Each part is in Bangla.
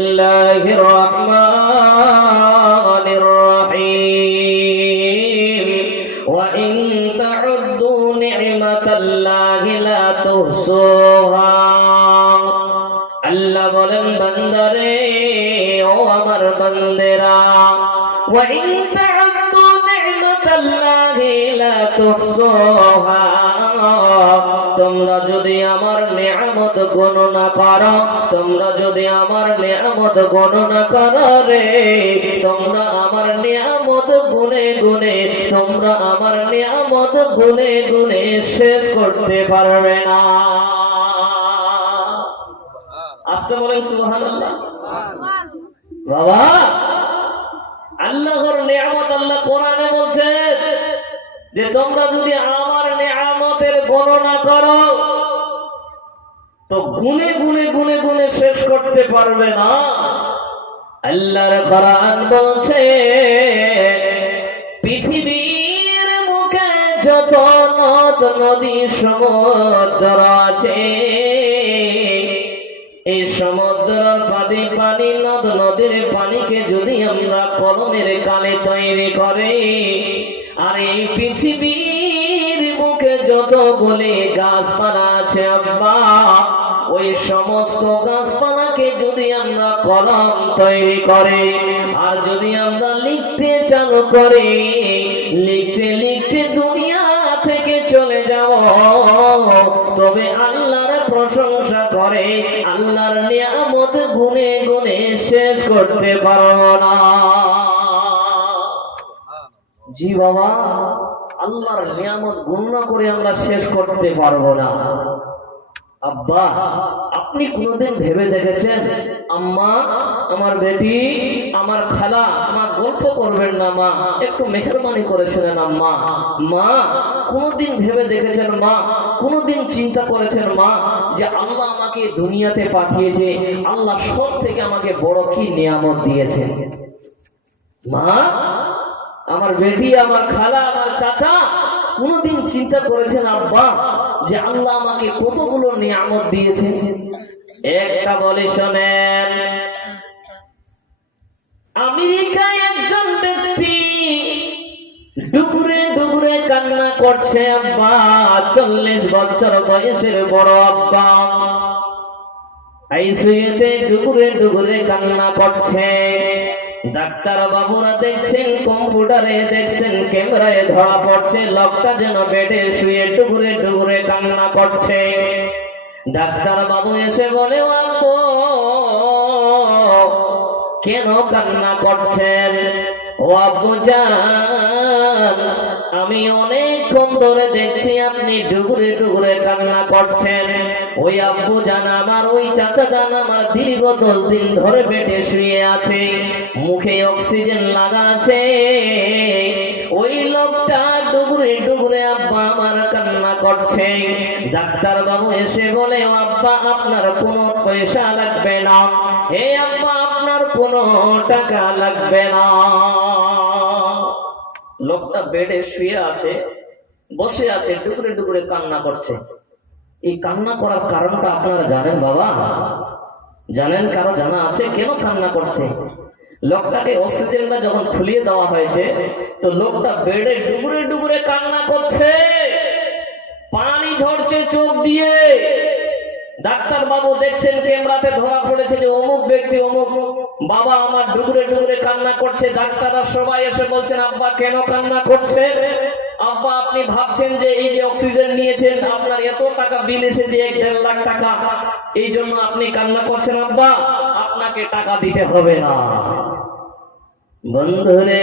الله الرحمن الرحيم وإن تعدوا نعمة الله لا تحصوها আল্লাহ বলেন বান্দারে ও আমার বান্দেরা وإن تعدوا نعمة الله لا تحصوها তোমরা যদি আমার নিয়ামত গণনা করো তোমরা যদি আমার নিয়ামত গণনা করো রে তোমরা আমার নিয়ামত গুনে গুনে তোমরা আমার নিয়ামত গুনে গুনে শেষ করতে পারবে না। আসতে বলেন সুবহানাল্লাহ। বাবা! আল্লাহর নিয়ামত আল্লাহ কোরআনে বলছেন যে তোমরা যদি আমার নিয়ামতের গণনা করো, তো গুনে গুনে গুনে গুনে শেষ করতে পারবে না। আল্লাহর কোরআন বলছে, পৃথিবীর মুখে যত নদ, নদী, সমুদ্র আছে এই সমুদ্রের পানি পানি, নদ, নদীর পানিকে যদি আমরা কলমের কালে তৈরি করে, আর এই পৃথিবীর মুখে যত বলে গাছপালা আছে আব্বা, ওই সমস্ত গাছপালাকে যদি আমরা কলম তৈরি করে, আর যদি আমরা লিখতে চালু করে, লিখতে লিখতে দুনিয়া চলে যাব তবে আল্লাহর প্রশংসা করে, আল্লাহর নিয়ামত গুনে গুনে শেষ করতে পারব না। জি বাবা, আল্লাহর নিয়ামত গণনা করে আমরা শেষ করতে পারব না। আব্বা, আপনি কোনোদিন ভেবে দেখেছেন? আম্মা, আমার বেটি, আমার খালা, আমার গল্প করবেন না মা। একটু মেহরবানি করে শুনেন আম্মা। মা কোনোদিন ভেবে দেখেছেন মা, কোনোদিন চিন্তা করেছেন মা যে আল্লাহ আমাকে দুনিয়াতে পাঠিয়েছে, আল্লাহ সব থেকে আমাকে বড় কি নিয়ামত দিয়েছে? মা, আমার বেটি, আমার খালা, আমার চাচা কোনদিন চিন্তা করেছেন আব্বা যে আল্লাহ আমাকে কতগুলো নিয়ামত দিয়েছে? একটা বলে শোনেন, আমেরিকায় একজন ব্যক্তি ডুবুরে কান্না করছে আব্বা, চল্লিশ বছর বয়সের বড় আব্বা। আইসিইউতে ডুবুরে ডুবুরে কান্না করছে। ডাক্তার বাবুরা দেখছেন, কম্পিউটারে দেখছেন, ক্যামেরায় ধরা পড়ছে, লোকটা যেন বেডে শুয়ে ডুবুরে ডুবুরে কান্না করছে। ডাক্তার বাবু এসে বলে কেন কান্না করছেন? ও আব্বু, জান আমি অনেকক্ষণ ধরে দেখছি আপনি ডুগুরে ডুগুরে কান্না করছেন। ওই আব্বু জান আমার, ওই চাচা জান আমার দীর্ঘ দশ দিন ধরে পেটে শুয়ে আছে। মুখে অক্সিজেন লাগা আছে। ওই লোকটা ডুগুরে ডুগুরে আব্বা আমার কান্না করছে। ডাক্তার বাবু এসে বলে, "ও আব্বা, আপনার কোনো পয়সা লাগবে না। হে আব্বা, আপনার কোনো টাকা লাগবে না। লোকটা বেডে শুয়ে আছে, বসে আছে, ডুকরে ডুকরে কান্না করছে। এই কান্না করার কারণটা আপনারা জানেন বাবা? জানেন কারও জানা আছে? কেন কান্না করছে? লোকটাকে অক্সিজেনটা যখন খুলিয়ে দেওয়া হয়েছে, তো লোকটা বেডে ডুবুরে ডুবুরে কান্না করছে। পানি ঝরছে চোখ দিয়ে। ডাক্তার বাবু দেখছেন ক্যামেরাতে ধরা পড়েছে যে অমুক ব্যক্তি, অমুক বাবা আমার ডুবরে ডুবরে কান্না করছে। ডাক্তাররা সবাই এসে বলছেন, আব্বা, কেন কান্না করছে? আব্বা, আপনি ভাবছেন যে এই যে অক্সিজেন নিয়েছেন, আপনার এত টাকা বিল এসেছে, এক দেড় লাখ টাকা। এই জন্য আপনি কান্না করছেন, আব্বা। আপনাকে টাকা দিতে হবে না। বন্ধুরে,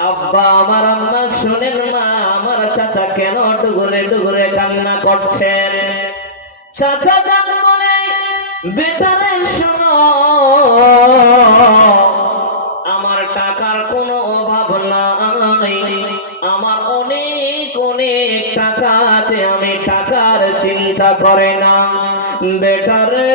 আব্বা, আমার আম্মা, শোনেন মা আমার চাচা কেন ডুগুরে ডুগুরে কান্না করছেন? চাচা যান বলে বেটারে শোনো। আমার টাকার কোনো অভাব নাই। আমার অনেক অনেক টাকা আছে, আমি টাকার চিন্তা করে না। বেটারে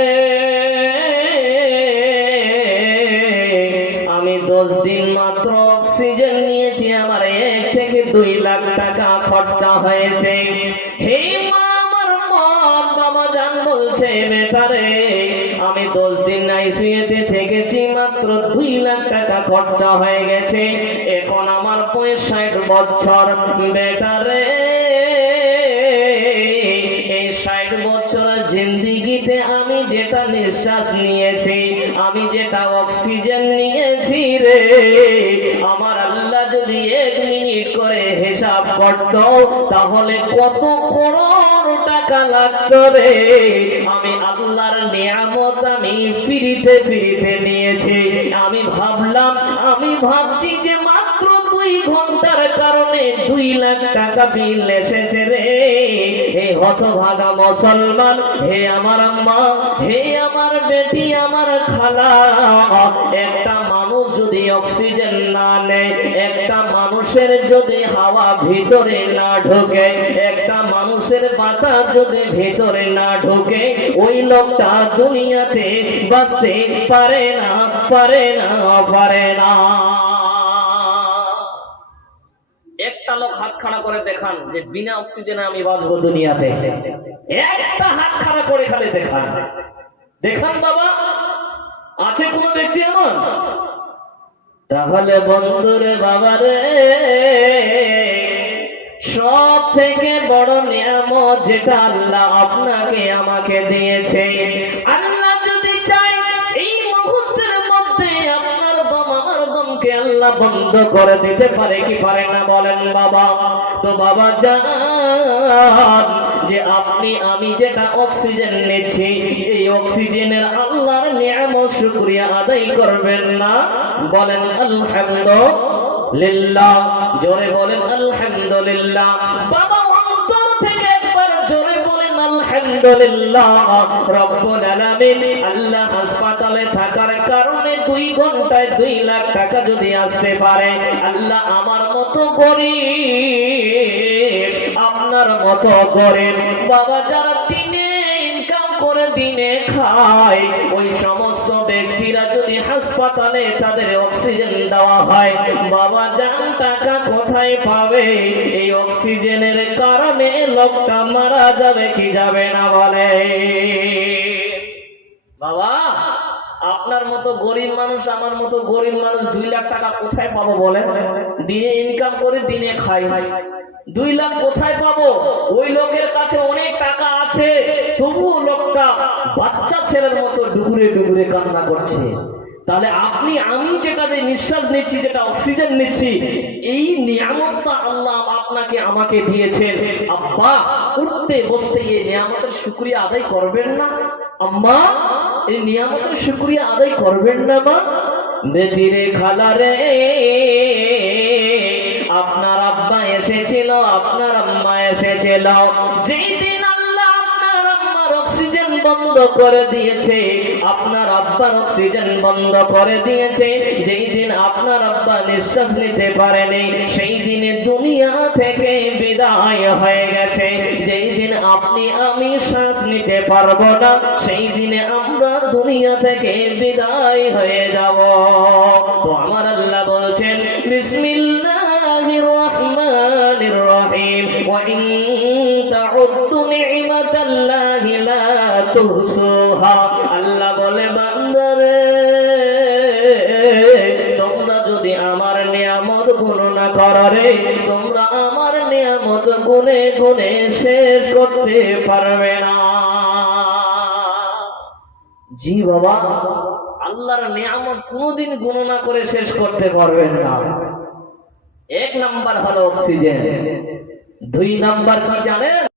আমি দশ দিন মাত্র অক্সিজেন নিয়েছি, আমার এক থেকে দুই লাখ টাকা খরচা হয়েছে। হে মা বলছে বেটারে আমি দশ দিন আইসিউতে থেকেছি, মাত্র দুই লাখ টাকা খরচা হয়ে গেছে। এখন আমার পঁয়ষাট বছর। বেটারে এই ষাট বছর জিন্দিগিতে আমি যেটা নিঃশ্বাস নিয়েছি, আমি যেটা অক্সিজেন নিয়েছি রে। আমার আল্লাহ যদি এক মিনিট করে হিসাব করত, তাহলে কত করোড় টাকা লাগতো রে আমি আল্লাহর নিয়ামত আমি ফিরিতে ফিরিতে নিয়েছি। আমি ভাবলাম, আমি ভাবছি যে মাত্র দুই ঘণ্টার কারণে দুই লাখ টাকা বিল এসেছে রে। হে হতভাগা মুসলমান, হে আমার হে আমার বেটি, আমার খালা। একটা মানুষ যদি অক্সিজেন না নেয়, একটা মানুষের যদি হাওয়া ভিতরে না ঢোকে, একটা মানুষের বাতাস যদি ভিতরে না ঢোকে, ওই লোকটা দুনিয়াতে বাঁচতে পারে না পারে না পারে না। একটা লোক হাত খাড়া করে দেখান যে বিনা অক্সিজেনে আমি বাঁচবো দুনিয়াতে। একটা হাত খাড়া করে খালি দেখান। দেখান বাবা, আছে কোন ব্যক্তি এমন? তাহলে বন্ধুরে বাবা রে সব থেকে বড় নিয়ামত যেটা আল্লাহ আপনাকে আমাকে দিয়েছে। আল্লাহ যদি চাই এই মুহূর্তের মধ্যে আপনার দম, আমার দমকে আল্লাহ বন্ধ করে দিতে পারে কি পারে না বলেন বাবা। তো বাবা জান যে আপনি, আমি যেটা অক্সিজেন নিচ্ছি, এই অক্সিজেনের আল্লাহর নিয়ামত শুকরিয়া আদায় করবেন না বলেন আলহামদুলিল্লাহ। জোরে বলেন আলহামদুলিল্লাহ। বাবা অন্তর থেকে একবার জোরে বলেন আলহামদুলিল্লাহ। রব্বুল আলামিন আল্লাহ হাসপাতালে থাকার কারণে দুই ঘন্টায় দুই লাখ টাকা যদি আসতে পারে, আল্লাহ আমার মতো গরিব, আপনার মতো গরিব। বাবা, যারা ইনকাম করে দিনে খায়। ওই সমস্ত ব্যক্তিরা যদি হাসপাতালে তাদের অক্সিজেন দেওয়া হয়, বাবা যান টাকা কোথায় পাবে? এই অক্সিজেনের কারণে লোকটা মারা যাবে, কি যাবে না বলে? আপনার মতো গরিব মানুষ, আমার মতো গরিব মানুষ দুই লাখ টাকা কোথায় পাবো বলেন? দিনে ইনকাম করে দিনে খাই। দুই লাখ কোথায় পাবো? ওই লোকের কাছে অনেক টাকা আছে, তবুও লোকটা বাচ্চা ছেলের মতো ডুবুরে ডুবুরে কান্না করছে। তাহলে আপনি, আমি যেটা যে নিঃশ্বাস নিচ্ছি, যেটা অক্সিজেন নিচ্ছি, এই নিয়ামতটা আল্লাহ আপনাকে, আমাকে দিয়েছেন। আব্বা, উঠতে বসতে এই নিয়ামতের শুক্রিয়া আদায় করবেন না? আম্মা এই নিয়ামতের শুক্রিয়া আদায় করবেন না মা। খালা রে আপনার আব্বা এসেছিল, আপনার আম্মা এসেছিল। যেই বন্ধ করে দিয়েছে, আপনার আব্বার অক্সিজেন বন্ধ করে দিয়েছে, যেই দিন আপনার আব্বা নিঃশ্বাস নিতে পারেনি, সেই দিনে দুনিয়া থেকে বিদায় হয়ে গেছে। যেই দিন আপনি আমি শ্বাস নিতে পারব না, সেই দিনে আমরা দুনিয়া থেকে বিদায় হয়ে যাব। তো আমার আল্লাহ বলছেন বিসমিল্লাহির আল্লাহ বলে, বান্দারে, তোমরা যদি আমার নিয়ামত গণনা করো তোমরা আমার নিয়ামত গুনে গুনে শেষ করতে পারবে না। জি বাবা, আল্লাহর নিয়ামত কোনোদিন গণনা করে শেষ করতে পারবেন না। এক নাম্বার হলো অক্সিজেন। দুই নাম্বার কি জানেন?